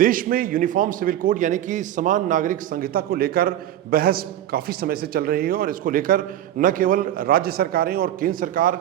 देश में uniform civil code यानी कि समान नागरिक संहिता को लेकर बहस काफ़ी समय से चल रही है और इसको लेकर न केवल राज्य सरकारें और केंद्र सरकार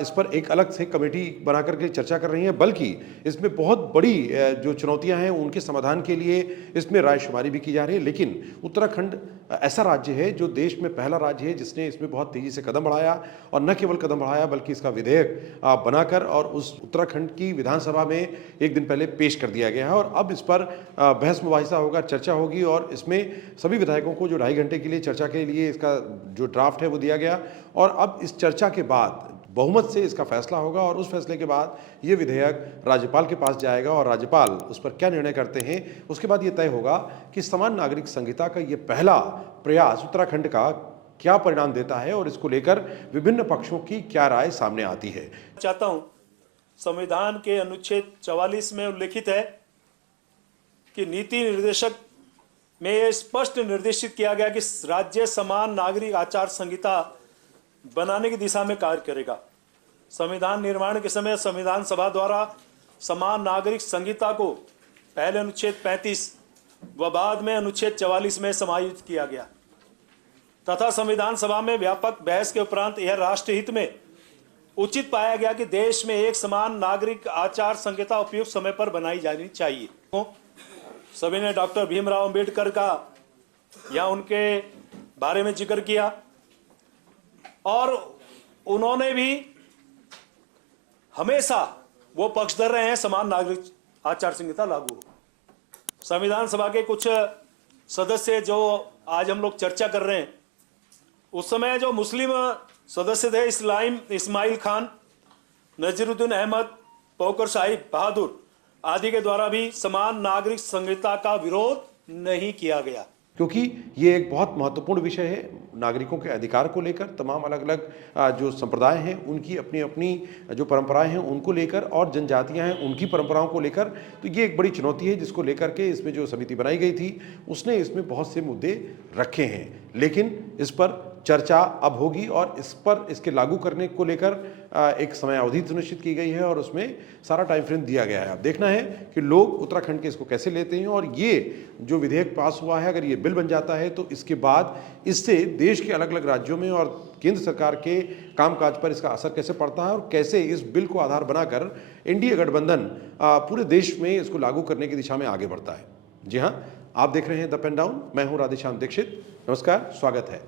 इस पर एक अलग से कमेटी बना करके चर्चा कर रही हैं, बल्कि इसमें बहुत बड़ी जो चुनौतियां हैं उनके समाधान के लिए इसमें रायशुमारी भी की जा रही है। लेकिन उत्तराखंड ऐसा राज्य है जो देश में पहला राज्य है जिसने इसमें बहुत तेज़ी से कदम बढ़ाया और न केवल कदम बढ़ाया बल्कि इसका विधेयक बनाकर और उस उत्तराखंड की विधानसभा में एक दिन पहले पेश कर दिया गया है और अब इस पर बहस मुबाहिसा होगा, चर्चा होगी और इसमें सभी विधायकों को जो 2.5 घंटे के लिए चर्चा के लिए इसका जो ड्राफ्ट है वो दिया गया और अब इस चर्चा के बाद बहुमत से इसका फैसला होगा और उस फैसले के बाद ये विधेयक राज्यपाल के पास जाएगा और राज्यपाल उस पर क्या निर्णय करते हैं उसके बाद ये तय होगा कि समान नागरिक संहिता का ये पहला प्रयास उत्तराखंड का क्या परिणाम देता है और इसको लेकर विभिन्न पक्षों की क्या राय सामने आती है। चाहता हूं, संविधान के अनुच्छेद 44 में उल्लिखित है कि नीति निर्देशक में यह स्पष्ट निर्देशित किया गया कि राज्य समान नागरिक आचार संहिता बनाने की दिशा में कार्य करेगा। संविधान निर्माण के समय संविधान सभा द्वारा समान नागरिक संहिता को पहले अनुच्छेद 35 व बाद में अनुच्छेद 44 में समायोजित किया गया तथा संविधान सभा में व्यापक बहस के उपरांत यह राष्ट्रहित में उचित पाया गया कि देश में एक समान नागरिक आचार संहिता उपयुक्त समय पर बनाई जानी चाहिए। सभी ने डॉक्टर भीमराव अंबेडकर का या उनके बारे में जिक्र किया और उन्होंने भी हमेशा वो पक्षधर रहे हैं समान नागरिक आचार संहिता लागू हो। संविधान सभा के कुछ सदस्य जो आज हम लोग चर्चा कर रहे हैं, उस समय जो मुस्लिम सदस्य थे इस्माइल खान, नजीरुद्दीन अहमद, पोकर साहिब बहादुर आदि के द्वारा भी समान नागरिक संहिता का विरोध नहीं किया गया, क्योंकि ये एक बहुत महत्वपूर्ण विषय है नागरिकों के अधिकार को लेकर। तमाम अलग अलग जो संप्रदाय हैं उनकी अपनी अपनी जो परंपराएं हैं उनको लेकर और जनजातियां हैं उनकी परंपराओं को लेकर, तो ये एक बड़ी चुनौती है जिसको लेकर के इसमें जो समिति बनाई गई थी उसने इसमें बहुत से मुद्दे रखे हैं। लेकिन इस पर चर्चा अब होगी और इस पर इसके लागू करने को लेकर एक समय अवधि सुनिश्चित की गई है और उसमें सारा टाइम फ्रेम दिया गया है। अब देखना है कि लोग उत्तराखंड के इसको कैसे लेते हैं और ये जो विधेयक पास हुआ है अगर ये बिल बन जाता है तो इसके बाद इससे देश के अलग अलग राज्यों में और केंद्र सरकार के कामकाज पर इसका असर कैसे पड़ता है और कैसे इस बिल को आधार बनाकर एनडीए गठबंधन पूरे देश में इसको लागू करने की दिशा में आगे बढ़ता है। जी हाँ, आप देख रहे हैं द पेन डाउन, मैं हूँ राधेश्याम दीक्षित। नमस्कार, स्वागत है।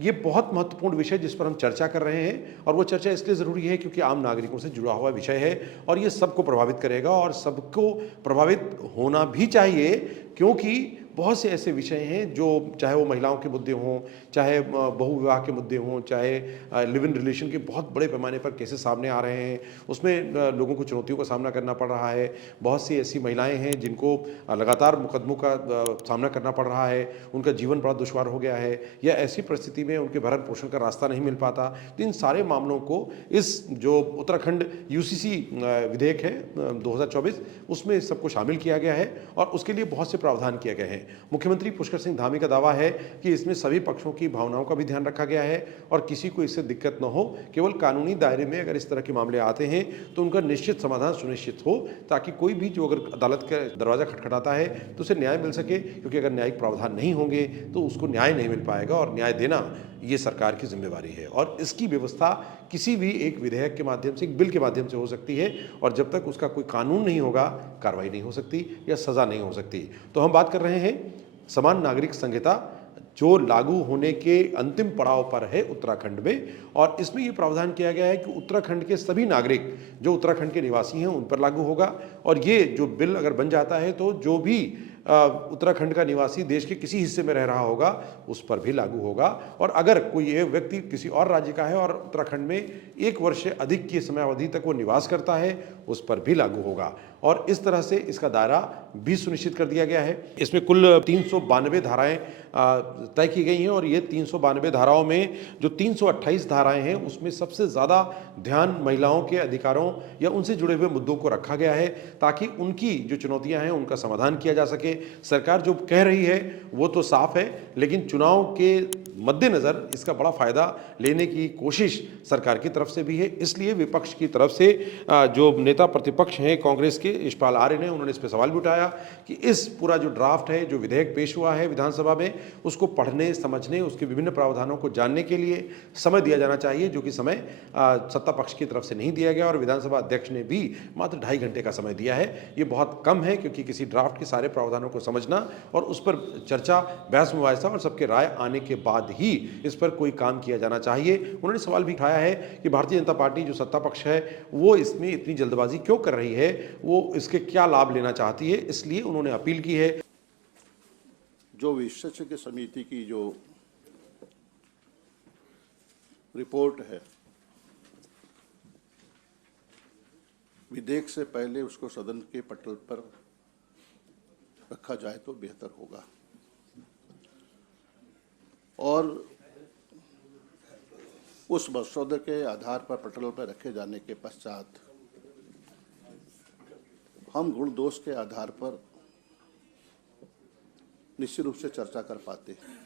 ये बहुत महत्वपूर्ण विषय जिस पर हम चर्चा कर रहे हैं और वो चर्चा इसलिए ज़रूरी है क्योंकि आम नागरिकों से जुड़ा हुआ विषय है और ये सबको प्रभावित करेगा और सबको प्रभावित होना भी चाहिए, क्योंकि बहुत से ऐसे विषय हैं जो चाहे वो महिलाओं के मुद्दे हों, चाहे बहुविवाह के मुद्दे हों, चाहे लिव इन रिलेशन के बहुत बड़े पैमाने पर केसेस सामने आ रहे हैं, उसमें लोगों को चुनौतियों का सामना करना पड़ रहा है। बहुत सी ऐसी महिलाएं हैं जिनको लगातार मुकदमों का सामना करना पड़ रहा है, उनका जीवन बड़ा दुश्वार हो गया है या ऐसी परिस्थिति में उनके भरण पोषण का रास्ता नहीं मिल पाता। तो इन सारे मामलों को इस जो उत्तराखंड यूसीसी विधेयक है 2024 उसमें इस सबको शामिल किया गया है और उसके लिए बहुत से प्रावधान किए गए हैं। मुख्यमंत्री पुष्कर सिंह धामी का दावा है कि इसमें सभी पक्षों की भावनाओं का भी ध्यान रखा गया है और किसी को इससे दिक्कत न हो। केवल कानूनी दायरे में अगर इस तरह के मामले आते हैं तो उनका निश्चित समाधान सुनिश्चित हो, ताकि कोई भी जो अगर अदालत का दरवाजा खटखटाता है तो उसे न्याय मिल सके, क्योंकि अगर न्यायिक प्रावधान नहीं होंगे तो उसको न्याय नहीं मिल पाएगा और न्याय देना ये सरकार की जिम्मेवारी है और इसकी व्यवस्था किसी भी एक विधेयक के माध्यम से, एक बिल के माध्यम से हो सकती है और जब तक उसका कोई कानून नहीं होगा कार्रवाई नहीं हो सकती या सज़ा नहीं हो सकती। तो हम बात कर रहे हैं समान नागरिक संहिता जो लागू होने के अंतिम पड़ाव पर है उत्तराखंड में और इसमें ये प्रावधान किया गया है कि उत्तराखंड के सभी नागरिक जो उत्तराखंड के निवासी हैं उन पर लागू होगा और ये जो बिल अगर बन जाता है तो जो भी उत्तराखंड का निवासी देश के किसी हिस्से में रह रहा होगा उस पर भी लागू होगा और अगर कोई ये व्यक्ति किसी और राज्य का है और उत्तराखंड में 1 वर्ष से अधिक की समयावधि तक वो निवास करता है उस पर भी लागू होगा और इस तरह से इसका दायरा भी सुनिश्चित कर दिया गया है। इसमें कुल 392 धाराएं तय की गई हैं और ये 392 धाराओं में जो 328 धाराएं हैं उसमें सबसे ज़्यादा ध्यान महिलाओं के अधिकारों या उनसे जुड़े हुए मुद्दों को रखा गया है ताकि उनकी जो चुनौतियां हैं उनका समाधान किया जा सके। सरकार जो कह रही है वो तो साफ है, लेकिन चुनाव के मद्देनज़र इसका बड़ा फ़ायदा लेने की कोशिश सरकार की तरफ से भी है। इसलिए विपक्ष की तरफ से जो नेता प्रतिपक्ष हैं कांग्रेस के यशपाल आर्य ने, उन्होंने इस पे सवाल भी उठाया कि इस पूरा जो ड्राफ्ट है, जो विधेयक पेश हुआ है विधानसभा में, उसको पढ़ने, समझने, उसके विभिन्न प्रावधानों को जानने के लिए समय दिया जाना चाहिए, जो कि समय सत्ता पक्ष की तरफ से नहीं दिया गया और विधानसभा अध्यक्ष ने भी मात्र 2.5 घंटे का समय दिया है। ये बहुत कम है, क्योंकि किसी ड्राफ्ट के सारे प्रावधानों को समझना और उस पर चर्चा, बहस मुबाहिसा और सबके राय आने के बाद ही इस पर कोई काम किया जाना चाहिए। उन्होंने सवाल भी उठाया है कि भारतीय जनता पार्टी जो सत्ता पक्ष है वो इसमें इतनी जल्दबाजी क्यों कर रही है, वो इसके क्या लाभ लेना चाहती है। इसलिए उन्होंने अपील की है। जो विशेषज्ञ समिति की जो रिपोर्ट है, विधेयक से पहले उसको सदन के पटल पर रखा जाए तो बेहतर होगा और उस मसौदे के आधार पर पटल पर रखे जाने के पश्चात हम गुण दोष के आधार पर निश्चित रूप से चर्चा कर पाते हैं।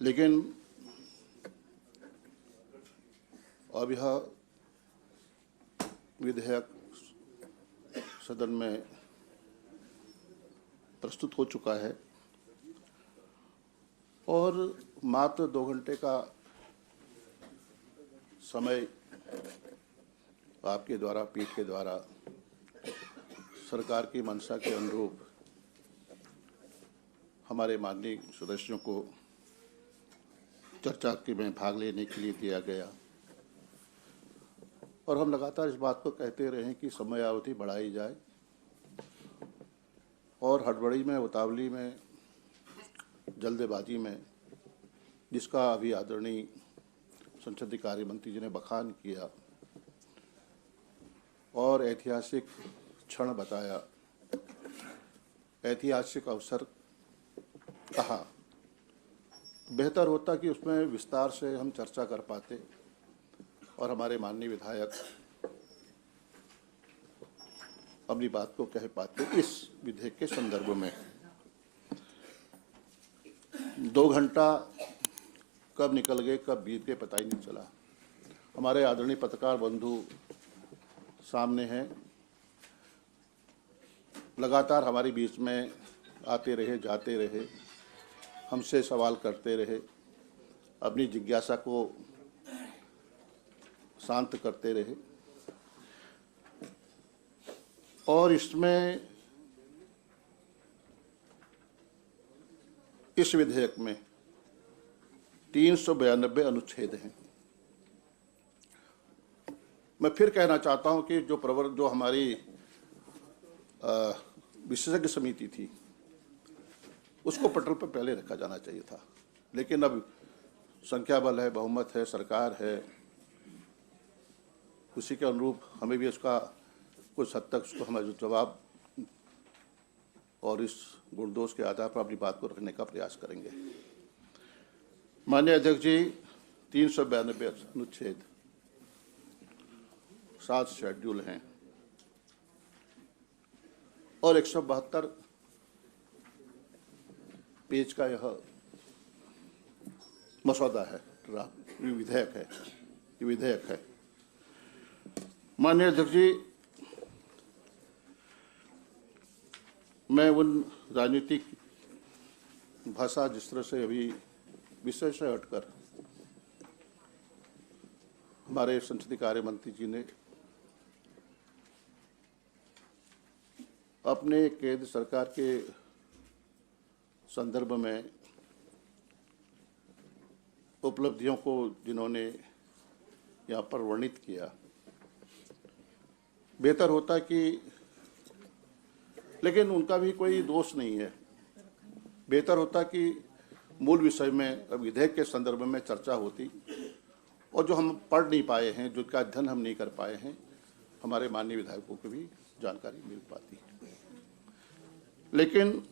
लेकिन अब यह विधेयक सदन में प्रस्तुत हो चुका है और मात्र 2 घंटे का समय आपके द्वारा, पीठ के द्वारा सरकार की मंशा के अनुरूप हमारे माननीय सदस्यों को चर्चा के में भाग लेने के लिए दिया गया और हम लगातार इस बात को कहते रहे हैं कि समय अवधि बढ़ाई जाए और हड़बड़ी में, उतावली में, जल्दबाजी में, जिसका अभी आदरणीय संसदीय कार्य मंत्री जी ने बखान किया और ऐतिहासिक क्षण बताया, ऐतिहासिक अवसर कहा, बेहतर होता कि उसमें विस्तार से हम चर्चा कर पाते और हमारे माननीय विधायक अपनी बात को कह पाते। इस विधेयक के संदर्भ में 2 घंटा कब निकल गए, कब बीत गए, पता ही नहीं चला। हमारे आदरणीय पत्रकार बंधु सामने हैं, लगातार हमारे बीच में आते रहे, जाते रहे, हमसे सवाल करते रहे, अपनी जिज्ञासा को शांत करते रहे और इसमें, इस विधेयक में 392 अनुच्छेद हैं। मैं फिर कहना चाहता हूं कि जो हमारी विशेषज्ञ समिति थी उसको पटल पर पहले रखा जाना चाहिए था, लेकिन अब संख्या बल है, बहुमत है, सरकार है, उसी के अनुरूप हमें भी उसका कुछ हद तक उसको हमारे जवाब और इस गुणदोष के आधार पर अपनी बात को रखने का प्रयास करेंगे। माननीय अध्यक्ष जी, 392 अनुच्छेद, 7 शेड्यूल हैं और 172 पेज का यह मसौदा है, विधेयक है। माननीय अध्यक्ष जी, मैं उन राजनीतिक भाषा जिस तरह से अभी विषय से हटकर हमारे संसदीय कार्य मंत्री जी ने अपने केंद्र सरकार के संदर्भ में उपलब्धियों को जिन्होंने यहाँ पर वर्णित किया, बेहतर होता कि, लेकिन उनका भी कोई दोष नहीं है, बेहतर होता कि मूल विषय में, विधेयक के संदर्भ में चर्चा होती और जो हम पढ़ नहीं पाए हैं, जो का अध्ययन हम नहीं कर पाए हैं, हमारे माननीय विधायकों को भी जानकारी मिल पाती। लेकिन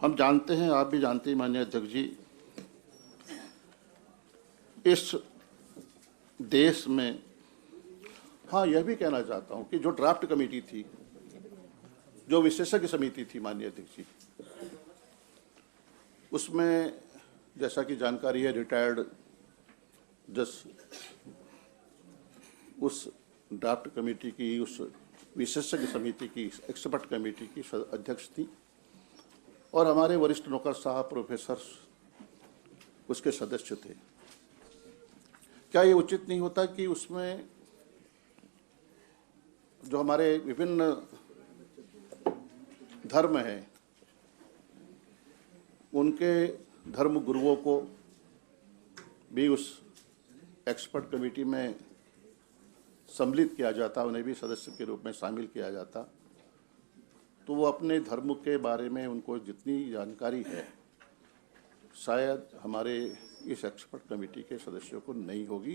हम जानते हैं, आप भी जानते हैं माननीय अध्यक्ष जी, इस देश में, हाँ यह भी कहना चाहता हूं कि जो ड्राफ्ट कमेटी थी, जो विशेषज्ञ समिति थी माननीय अध्यक्ष जी, उसमें जैसा कि जानकारी है, रिटायर्ड जज उस ड्राफ्ट कमेटी की, उस विशेषज्ञ समिति की, एक्सपर्ट कमेटी की अध्यक्ष थी और हमारे वरिष्ठ नौकर साहब प्रोफेसर उसके सदस्य थे। क्या ये उचित नहीं होता कि उसमें जो हमारे विभिन्न धर्म हैं उनके धर्म गुरुओं को भी उस एक्सपर्ट कमेटी में सम्मिलित किया जाता, उन्हें भी सदस्य के रूप में शामिल किया जाता, तो वो अपने धर्म के बारे में उनको जितनी जानकारी है शायद हमारे इस एक्सपर्ट कमेटी के सदस्यों को नहीं होगी।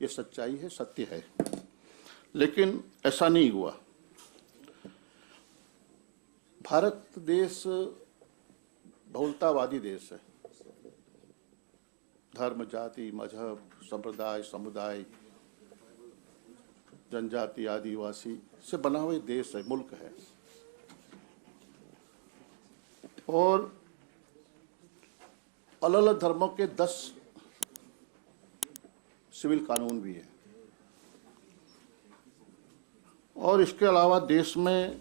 ये सच्चाई है, सत्य है, लेकिन ऐसा नहीं हुआ। भारत देश बहुलतावादी देश है। धर्म, जाति, मजहब, संप्रदाय, समुदाय, जनजाति, आदिवासी से बना हुआ देश है, मुल्क है। और अलग अलग धर्मों के 10 सिविल कानून भी है। और इसके अलावा देश में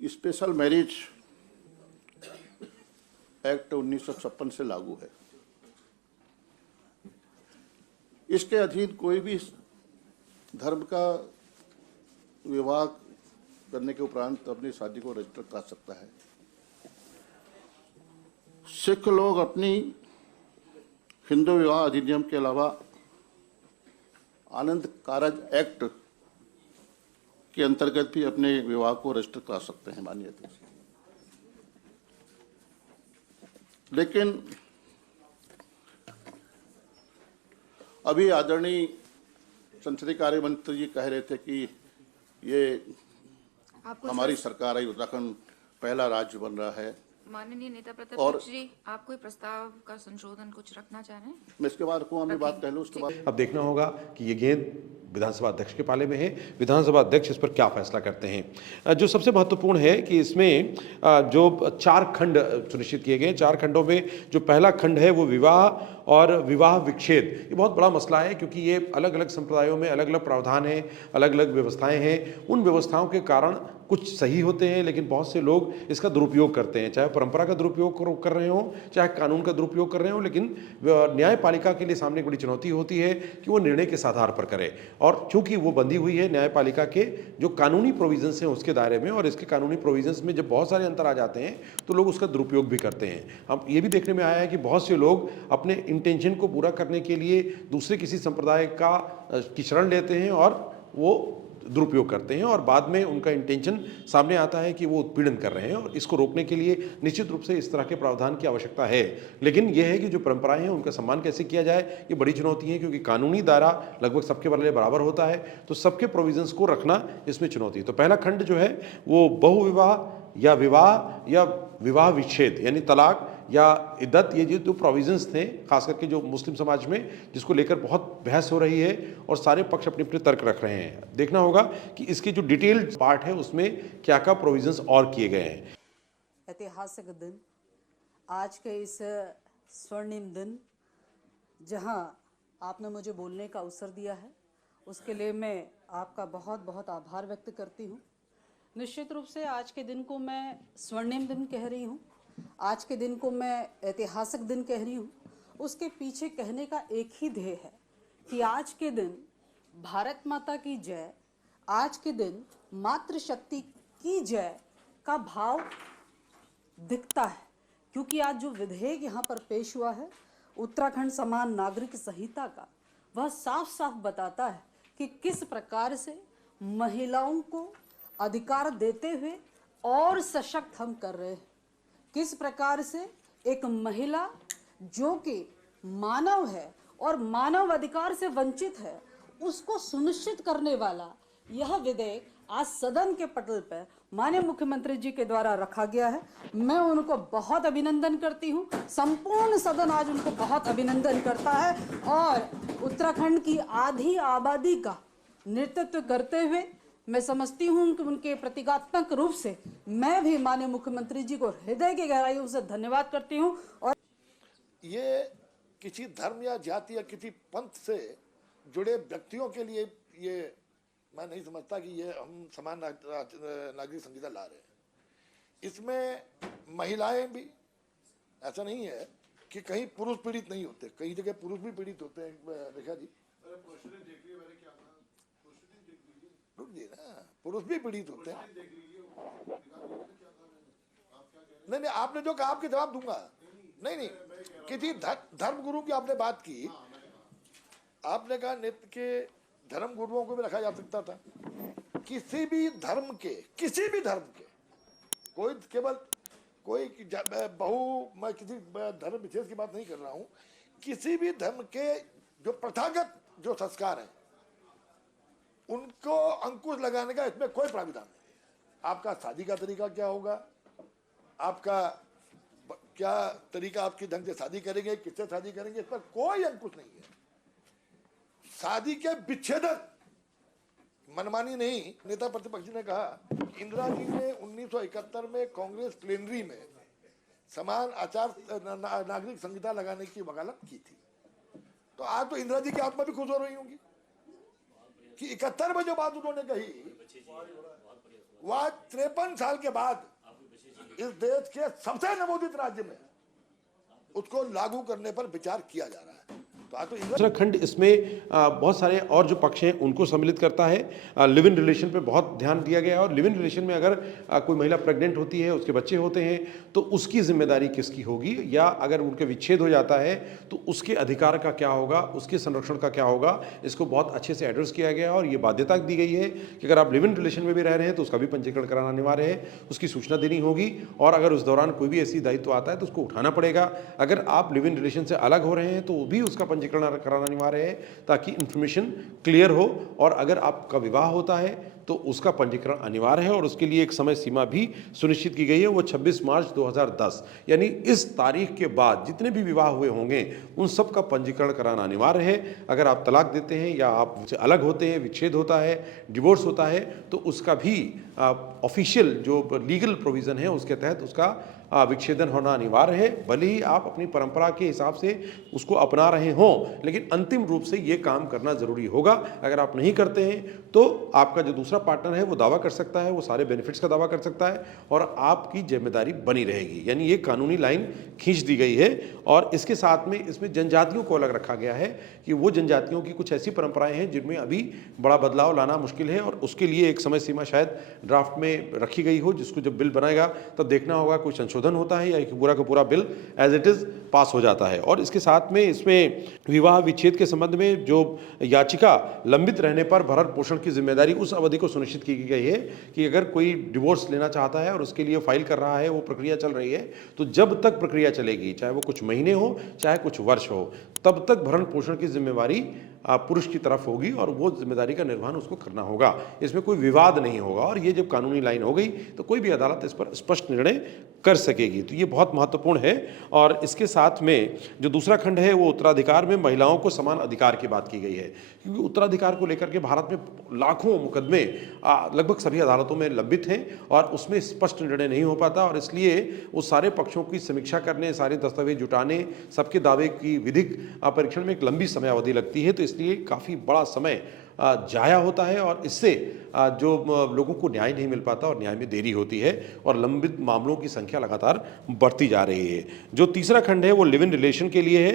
स्पेशल मैरिज एक्ट 1956 से लागू है। इसके अधीन कोई भी धर्म का विवाह करने के उपरांत अपनी शादी को रजिस्टर कर सकता है। सिख लोग अपनी हिंदू विवाह अधिनियम के अलावा आनंद कारज एक्ट के अंतर्गत भी अपने विवाह को रजिस्टर करा सकते हैं मान्यता से। लेकिन अभी आदरणीय संसदीय कार्य मंत्री जी कह रहे थे कि ये हमारी सरकार है, उत्तराखंड पहला राज्य बन रहा है। माननीय नेता प्रतिपक्ष जी, आप कोई प्रस्ताव का संशोधन कुछ रखना चाह रहे हैं? मैं इसके बाद रखूँ, अभी बात कह लूँ, उसके बाद अब देखना होगा कि ये गेंद विधानसभा अध्यक्ष के पाले में है। विधानसभा अध्यक्ष इस पर क्या फैसला करते हैं। जो सबसे महत्वपूर्ण है कि इसमें जो 4 खंड सुनिश्चित किए गए, 4 खंडों में जो पहला खंड है वो विवाह और विवाह विच्छेद। ये बहुत बड़ा मसला है क्योंकि ये अलग अलग संप्रदायों में अलग अलग प्रावधान हैं, अलग अलग व्यवस्थाएं हैं। उन व्यवस्थाओं के कारण कुछ सही होते हैं, लेकिन बहुत से लोग इसका दुरुपयोग करते हैं, चाहे परंपरा का दुरुपयोग कर रहे हों, चाहे कानून का दुरुपयोग कर रहे हों। लेकिन न्यायपालिका के लिए सामने एक बड़ी चुनौती होती है कि वो निर्णय किस आधार पर करे। और चूंकि वो बंधी हुई है न्यायपालिका के जो कानूनी प्रोविजंस हैं उसके दायरे में, और इसके कानूनी प्रोविजंस में जब बहुत सारे अंतर आ जाते हैं तो लोग उसका दुरुपयोग भी करते हैं। हम ये भी देखने में आया है कि बहुत से लोग अपने इंटेंशन को पूरा करने के लिए दूसरे किसी संप्रदाय की शरण लेते हैं और वो दुरुपयोग करते हैं, और बाद में उनका इंटेंशन सामने आता है कि वो उत्पीड़न कर रहे हैं। और इसको रोकने के लिए निश्चित रूप से इस तरह के प्रावधान की आवश्यकता है। लेकिन यह है कि जो परंपराएं हैं उनका सम्मान कैसे किया जाए, ये बड़ी चुनौती है, क्योंकि कानूनी दायरा लगभग सबके लिए बराबर होता है, तो सबके प्रोविजंस को रखना इसमें चुनौती है। तो पहला खंड जो है वो बहुविवाह या विवाह या विवाह विच्छेद यानी तलाक या इद्दत, ये जो प्रोविजंस थे खास करके जो मुस्लिम समाज में, जिसको लेकर बहुत बहस हो रही है और सारे पक्ष अपने अपने तर्क रख रहे हैं। देखना होगा कि इसके जो डिटेल्ड पार्ट है उसमें क्या क्या प्रोविजंस और किए गए हैं। ऐतिहासिक दिन, आज के इस स्वर्णिम दिन जहां आपने मुझे बोलने का अवसर दिया है, उसके लिए मैं आपका बहुत बहुत आभार व्यक्त करती हूं। निश्चित रूप से आज के दिन को मैं स्वर्णिम दिन कह रही हूं, आज के दिन को मैं ऐतिहासिक दिन कह रही हूँ। उसके पीछे कहने का एक ही ध्येय है कि आज के दिन भारत माता की जय, आज के दिन मातृशक्ति की जय का भाव दिखता है। क्योंकि आज जो विधेयक यहाँ पर पेश हुआ है उत्तराखंड समान नागरिक संहिता का, वह साफ साफ बताता है कि किस प्रकार से महिलाओं को अधिकार देते हुए और सशक्त हम कर रहे हैं। किस प्रकार से एक महिला जो कि मानव है और मानव अधिकार से वंचित है, उसको सुनिश्चित करने वाला यह विधेयक आज सदन के पटल पर माननीय मुख्यमंत्री जी के द्वारा रखा गया है। मैं उनको बहुत अभिनंदन करती हूं, संपूर्ण सदन आज उनको बहुत अभिनंदन करता है। और उत्तराखंड की आधी आबादी का नेतृत्व करते हुए मैं समझती हूं कि उनके प्रतीकात्मक रूप से मैं भी माननीय मुख्यमंत्री जी को हृदय की गहराइयों से धन्यवाद करती हूं। और ये किसी धर्म या जाति या किसी पंथ से जुड़े व्यक्तियों के लिए ये मैं नहीं समझता कि ये हम समान नागरिक संहिता ला रहे हैं। इसमें महिलाएं भी, ऐसा नहीं है कि कहीं पुरुष पीड़ित नहीं होते, कई जगह पुरुष भी पीड़ित होते हैं। रेखा जी रुकिए ना, पुरुष भी पीड़ित होते हैं। नहीं नहीं, आपने जो कहा आपके जवाब दूंगा। नहीं नहीं, किसी धर्म गुरु की आपने बात की, आपने कहा नित्य के धर्म गुरुओं को भी रखा जा सकता था। किसी भी धर्म के कोई केवल कोई मैं किसी धर्म विशेष की बात नहीं कर रहा हूं, किसी भी धर्म के जो प्रथागत जो संस्कार हैं उनको अंकुश लगाने का इसमें कोई प्राविधान नहीं। आपका शादी का तरीका क्या होगा, आपका क्या तरीका, आपकी ढंग से शादी करेंगे, किससे शादी करेंगे, इस पर कोई अंकुश नहीं है। शादी के विच्छेदक मनमानी नहीं। नेता प्रतिपक्ष ने कहा इंदिरा जी ने 1971 में कांग्रेस प्लेनरी में समान आचार नागरिक संहिता लगाने की वकालत की थी। तो आज तो इंदिरा जी की आत्मा भी खुश हो रही होंगी कि 71 में जो बात उन्होंने कही, वह 53 साल के बाद इस देश के सबसे नवोदित राज्य में उसको लागू करने पर विचार किया जा रहा है। तो आज तो दूसरा खंड इसमें बहुत सारे और जो पक्ष हैं उनको सम्मिलित करता है। लिव इन रिलेशन पे बहुत ध्यान दिया गया है और लिव इन रिलेशन में अगर कोई महिला प्रेग्नेंट होती है, उसके बच्चे होते हैं, तो उसकी जिम्मेदारी किसकी होगी, या अगर उनके विच्छेद हो जाता है तो उसके अधिकार का क्या होगा, उसके संरक्षण का क्या होगा, इसको बहुत अच्छे से एड्रेस किया गया है। और ये बाध्यता दी गई है कि अगर आप लिव इन रिलेशन में भी रह रहे हैं तो उसका भी पंजीकरण कराना अनिवार्य है, उसकी सूचना देनी होगी, और अगर उस दौरान कोई भी ऐसी दायित्व आता है तो उसको उठाना पड़ेगा। अगर आप लिव इन रिलेशन से अलग हो रहे हैं तो भी उसका पंजीकरण कराना अनिवार्य है ताकि इंफॉर्मेशन क्लियर हो। और अगर आपका विवाह होता है तो उसका पंजीकरण अनिवार्य है और उसके लिए एक समय सीमा भी सुनिश्चित की गई है, वो 26 मार्च 2010, यानी इस तारीख के बाद जितने भी विवाह हुए होंगे उन सब का पंजीकरण कराना अनिवार्य है। अगर आप तलाक देते हैं या आप उससे अलग होते हैं, विच्छेद होता है, डिवोर्स होता है, तो उसका भी ऑफिशियल जो लीगल प्रोविज़न है उसके तहत उसका विच्छेदन होना अनिवार्य है। भले ही आप अपनी परंपरा के हिसाब से उसको अपना रहे हों, लेकिन अंतिम रूप से ये काम करना ज़रूरी होगा। अगर आप नहीं करते हैं तो आपका जो दूसरा पार्टनर है वो दावा कर सकता है, वो सारे बेनिफिट्स का दावा कर सकता है और आपकी जिम्मेदारी बनी रहेगी। यानी ये कानूनी लाइन खींच दी गई है। और इसके साथ में इसमें जनजातियों को अलग रखा गया है कि वो जनजातियों की कुछ ऐसी परंपराएं हैं जिनमें अभी बड़ा बदलाव लाना मुश्किल है, और उसके लिए एक समय सीमा शायद ड्राफ्ट में रखी गई हो, जिसको जब बिल बनाएगा तब देखना होगा कोई संशोधन होता है या पूरा का पूरा बिल एज इट इज़ पास हो जाता है। और इसके साथ में इसमें विवाह विच्छेद के संबंध में जो याचिका लंबित रहने पर भरण पोषण की जिम्मेदारी उस अवधि को सुनिश्चित की गई है कि अगर कोई डिवोर्स लेना चाहता है और उसके लिए फाइल कर रहा है, वो प्रक्रिया चल रही है, तो जब तक प्रक्रिया चलेगी, चाहे वो कुछ महीने हो चाहे कुछ वर्ष हो, तब तक भरण पोषण की जिम्मेवारी पुरुष की तरफ होगी और वो जिम्मेदारी का निर्वहन उसको करना होगा। इसमें कोई विवाद नहीं होगा और ये जब कानूनी लाइन हो गई तो कोई भी अदालत इस पर स्पष्ट निर्णय कर सकेगी। तो ये बहुत महत्वपूर्ण है। और इसके साथ में जो दूसरा खंड है वो उत्तराधिकार में महिलाओं को समान अधिकार की बात की गई है, क्योंकि उत्तराधिकार को लेकर के भारत में लाखों मुकदमे लगभग सभी अदालतों में लंबित हैं और उसमें स्पष्ट निर्णय नहीं हो पाता, और इसलिए वो सारे पक्षों की समीक्षा करने, सारे दस्तावेज जुटाने, सबके दावे की विधिक परीक्षण में एक लंबी समयावधि लगती है। तो इसलिए काफ़ी बड़ा समय जाया होता है और इससे जो लोगों को न्याय नहीं मिल पाता और न्याय में देरी होती है और लंबित मामलों की संख्या लगातार बढ़ती जा रही है। जो तीसरा खंड है वो लिव इन रिलेशन के लिए है,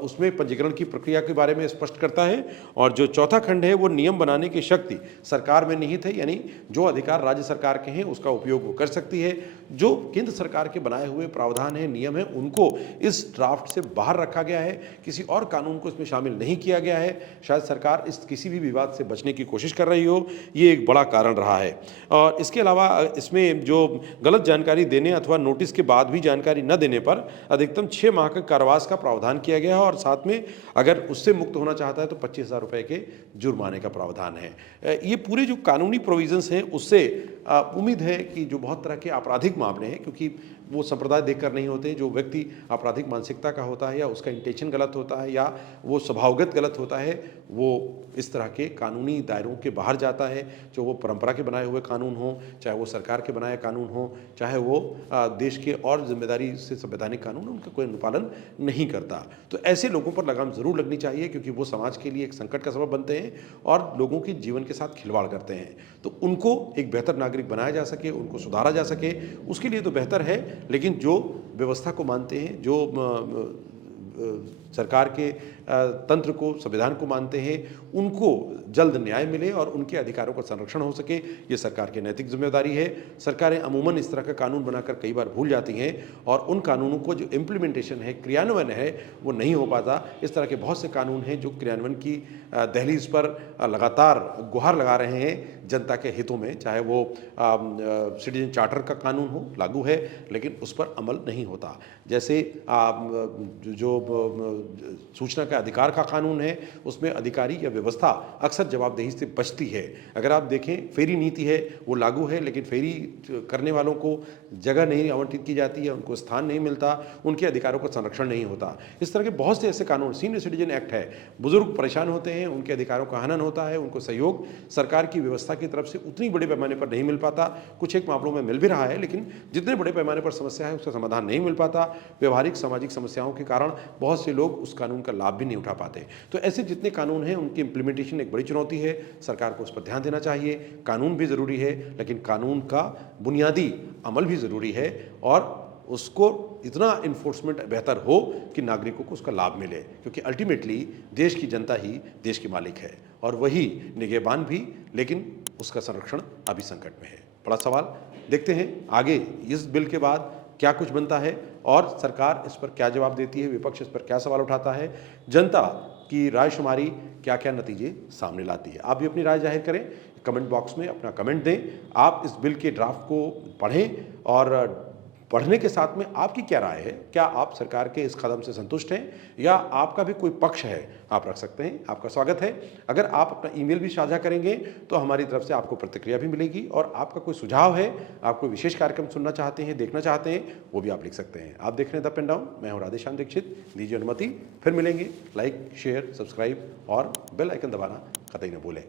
उसमें पंजीकरण की प्रक्रिया के बारे में स्पष्ट करता है। और जो चौथा खंड है वो नियम बनाने की शक्ति सरकार में निहित है, यानी जो अधिकार राज्य सरकार के हैं उसका उपयोग वो कर सकती है। जो केंद्र सरकार के बनाए हुए प्रावधान है, नियम है, उनको इस ड्राफ्ट से बाहर रखा गया है, किसी और कानून को इसमें शामिल नहीं किया गया है। शायद सरकार इस किसी भी विवाद से बचने की कोशिश कर रही हो, ये एक बड़ा कारण रहा है। और इसके अलावा इसमें जो गलत जानकारी देने अथवा नोटिस के बाद भी जानकारी न देने पर अधिकतम 6 माह का कारावास का प्रावधान किया गया है और साथ में अगर उससे मुक्त होना चाहता है तो 25,000 रुपये के जुर्माने का प्रावधान है। ये पूरे जो कानूनी प्रोविजंस हैं उससे उम्मीद है कि जो बहुत तरह के आपराधिक मामले हैं, क्योंकि वो संप्रदाय देखकर नहीं होते। जो व्यक्ति आपराधिक मानसिकता का होता है या उसका इंटेंशन गलत होता है या वो स्वभावगत गलत होता है, वो इस तरह के कानूनी दायरों के बाहर जाता है। जो वो परंपरा के बनाए हुए कानून हो, चाहे वो सरकार के बनाए कानून हो, चाहे वो देश के और जिम्मेदारी से संवैधानिक कानून, उनका कोई अनुपालन नहीं करता। तो ऐसे लोगों पर लगाम ज़रूर लगनी चाहिए, क्योंकि वो समाज के लिए एक संकट का सबब बनते हैं और लोगों के जीवन के साथ खिलवाड़ करते हैं। तो उनको एक बेहतर नागरिक बनाया जा सके, उनको सुधारा जा सके, उसके लिए तो बेहतर है। लेकिन जो व्यवस्था को मानते हैं, जो सरकार के तंत्र को, संविधान को मानते हैं, उनको जल्द न्याय मिले और उनके अधिकारों का संरक्षण हो सके, ये सरकार की नैतिक जिम्मेदारी है। सरकारें अमूमन इस तरह का कानून बनाकर कई बार भूल जाती हैं और उन कानूनों को जो इम्प्लीमेंटेशन है, क्रियान्वयन है, वो नहीं हो पाता। इस तरह के बहुत से कानून हैं जो क्रियान्वयन की दहलीज पर लगातार गुहार लगा रहे हैं जनता के हितों में। चाहे वो सिटीजन चार्टर का कानून हो, लागू है, लेकिन उस पर अमल नहीं होता। जैसे जो सूचना का अधिकार का कानून है, उसमें अधिकारी या व्यवस्था अक्सर जवाबदेही से बचती है। अगर आप देखें, फेरी नीति है, वो लागू है, लेकिन फेरी करने वालों को जगह नहीं आवंटित की जाती है, उनको स्थान नहीं मिलता, उनके अधिकारों का संरक्षण नहीं होता। इस तरह के बहुत से ऐसे कानून, सीनियर सिटीजन एक्ट है, बुजुर्ग परेशान होते हैं, उनके अधिकारों का हनन होता है, उनको सहयोग सरकार की व्यवस्था की तरफ से उतनी बड़े पैमाने पर नहीं मिल पाता। कुछ एक मामलों में मिल भी रहा है, लेकिन जितने बड़े पैमाने पर समस्या है उसका समाधान नहीं मिल पाता। व्यवहारिक सामाजिक समस्याओं के कारण बहुत से लोग उस कानून का लाभ भी नहीं उठा पाते। तो ऐसे जितने कानून हैं, उनकी इम्प्लीमेंटेशन एक बड़ी चुनौती है। सरकार को उस पर ध्यान देना चाहिए। कानून भी ज़रूरी है, लेकिन कानून का बुनियादी अमल भी ज़रूरी है और उसको इतना इन्फोर्समेंट बेहतर हो कि नागरिकों को उसका लाभ मिले, क्योंकि अल्टीमेटली देश की जनता ही देश की मालिक है और वही निगहबान भी, लेकिन उसका संरक्षण अभी संकट में है। बड़ा सवाल। देखते हैं आगे इस बिल के बाद क्या कुछ बनता है और सरकार इस पर क्या जवाब देती है, विपक्ष इस पर क्या सवाल उठाता है, जनता की रायशुमारी क्या क्या नतीजे सामने लाती है। आप भी अपनी राय जाहिर करें, कमेंट बॉक्स में अपना कमेंट दें। आप इस बिल के ड्राफ्ट को पढ़ें और पढ़ने के साथ में आपकी क्या राय है। क्या आप सरकार के इस कदम से संतुष्ट हैं या आपका भी कोई पक्ष है, आप रख सकते हैं। आपका स्वागत है। अगर आप अपना ईमेल भी साझा करेंगे तो हमारी तरफ से आपको प्रतिक्रिया भी मिलेगी और आपका कोई सुझाव है, आप कोई विशेष कार्यक्रम सुनना चाहते हैं, देखना चाहते हैं, वो भी आप लिख सकते हैं। आप देख रहे हैं द पेन डाउन। मैं हूँ राधेश्याम दीक्षित। दीजिए अनुमति, फिर मिलेंगे। लाइक, शेयर, सब्सक्राइब और बेल आइकन दबाना कतई न भूलें।